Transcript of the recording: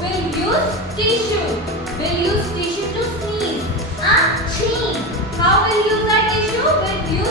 will use tissue. Will use tissue to sneeze and cheat. How will use that tissue? Will use